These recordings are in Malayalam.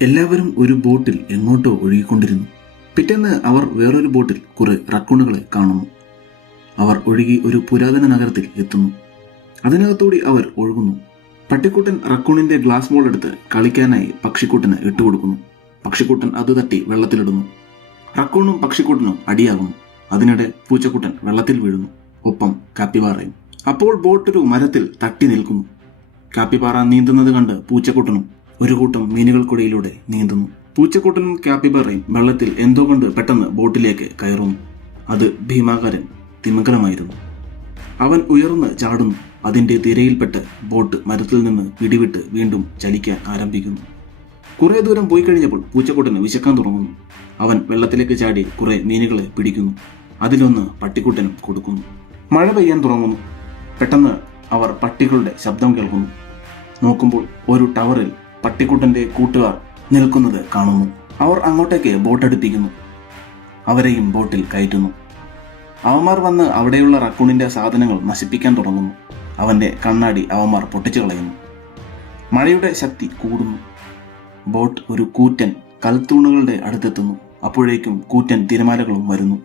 എല്ലാവരും ഒരു ബോട്ടിൽ എങ്ങോട്ടോ ഒഴുകിക്കൊണ്ടിരുന്നു. പിറ്റേന്ന് അവർ വേറൊരു ബോട്ടിൽ കുറെ റക്കൂണുകളെ കാണുന്നു. അവർ ഒഴുകി ഒരു പുരാതന നഗരത്തിൽ എത്തുന്നു. അതിനകത്തൂടി അവർ ഒഴുകുന്നു. പട്ടിക്കുട്ടൻ റക്കൂണിന്റെ ഗ്ലാസ് ബോൾ എടുത്ത് കളിക്കാനായി പക്ഷിക്കൂട്ടന് ഇട്ടുകൊടുക്കുന്നു. പക്ഷിക്കൂട്ടൻ അത് തട്ടി വെള്ളത്തിലിടുന്നു. റക്കൂണും പക്ഷിക്കൂട്ടനും അടിയാകുന്നു. അതിനിടെ പൂച്ചക്കുട്ടൻ വെള്ളത്തിൽ വീഴുന്നു, ഒപ്പം കാപ്പിബാറയും. അപ്പോൾ ബോട്ട് ഒരു മരത്തിൽ തട്ടി നിൽക്കുന്നു. കാപ്പിബാറ നീന്തുന്നത് കണ്ട് പൂച്ചക്കുട്ടനും ഒരു കൂട്ടം മീനുകൾക്കിടയിലൂടെ നീന്തുന്നു. പൂച്ചക്കുട്ടനും കാപ്പിബാറയും വെള്ളത്തിൽ എന്തോ കൊണ്ട് പെട്ടെന്ന് ബോട്ടിലേക്ക് കയറുന്നു. അത് ഭീമാകാരൻ തിമിംഗലമായിരുന്നു. അവൻ ഉയർന്ന് ചാടുന്നു. അതിന്റെ തിരയിൽപ്പെട്ട് ബോട്ട് മരത്തിൽ നിന്ന് പിടിവിട്ട് വീണ്ടും ചലിക്കാൻ ആരംഭിക്കുന്നു. കുറെ ദൂരം പോയി കഴിഞ്ഞപ്പോൾ പൂച്ചക്കുട്ടന് വിശക്കാൻ തുടങ്ങുന്നു. അവൻ വെള്ളത്തിലേക്ക് ചാടി കുറെ മീനുകളെ പിടിക്കുന്നു. അതിലൊന്ന് പട്ടിക്കുട്ടനും കൊടുക്കുന്നു. മഴ പെയ്യാൻ തുടങ്ങുന്നു. പെട്ടെന്ന് അവർ പട്ടികളുടെ ശബ്ദം കേൾക്കുന്നു. നോക്കുമ്പോൾ ഒരു ടവറിൽ പട്ടിക്കുട്ടന്റെ കൂട്ടുകാർ നിൽക്കുന്നത് കാണുന്നു. അവർ അങ്ങോട്ടേക്ക് ബോട്ട് അടുപ്പിക്കുന്നു. അവരെയും ബോട്ടിൽ കയറ്റുന്നു. അവന്മാർ വന്ന് അവിടെയുള്ള റക്കൂണിന്റെ സാധനങ്ങൾ നശിപ്പിക്കാൻ തുടങ്ങുന്നു. അവന്റെ കണ്ണാടി അവന്മാർ പൊട്ടിച്ചു കളയുന്നു. മഴയുടെ ശക്തി കൂടുന്നു. ബോട്ട് ഒരു കൂറ്റൻ കൽത്തൂണുകളുടെ അടുത്തെത്തുന്നു. അപ്പോഴേക്കും കൂറ്റൻ തിരമാലകളും വരുന്നു.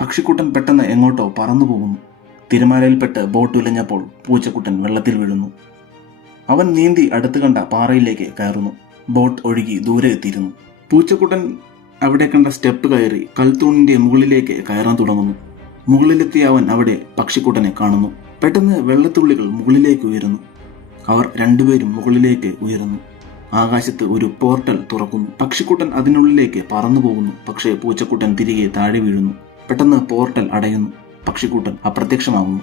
പക്ഷിക്കുട്ടൻ പെട്ടെന്ന് എങ്ങോട്ടോ പറന്നു പോകുന്നു. തിരമാലയിൽപ്പെട്ട് ബോട്ട് ഉലഞ്ഞപ്പോൾ പൂച്ചക്കുട്ടൻ വെള്ളത്തിൽ വീഴുന്നു. അവൻ നീന്തി അടുത്ത് കണ്ട പാറയിലേക്ക് കയറുന്നു. ബോട്ട് ഒഴുകി ദൂരെ എത്തിയിരുന്നു. പൂച്ചക്കുട്ടൻ അവിടെ കണ്ട സ്റ്റെപ്പ് കയറി കൽത്തൂണിന്റെ മുകളിലേക്ക് കയറാൻ തുടങ്ങുന്നു. മുകളിലെത്തിയ അവൻ അവിടെ പക്ഷിക്കുട്ടനെ കാണുന്നു. പെട്ടെന്ന് വെള്ളത്തുള്ളികൾ മുകളിലേക്ക് ഉയരുന്നു. അവർ രണ്ടുപേരും മുകളിലേക്ക് ഉയരുന്നു. ആകാശത്ത് ഒരു പോർട്ടൽ തുറക്കുന്നു. പക്ഷിക്കുട്ടൻ അതിനുള്ളിലേക്ക് പറന്നു പോകുന്നു. പക്ഷേ പൂച്ചക്കുട്ടൻ തിരികെ താഴെ വീഴുന്നു. പെട്ടെന്ന് പോർട്ടൽ അടയുന്നു. പക്ഷിക്കുട്ടൻ അപ്രത്യക്ഷമാകുന്നു.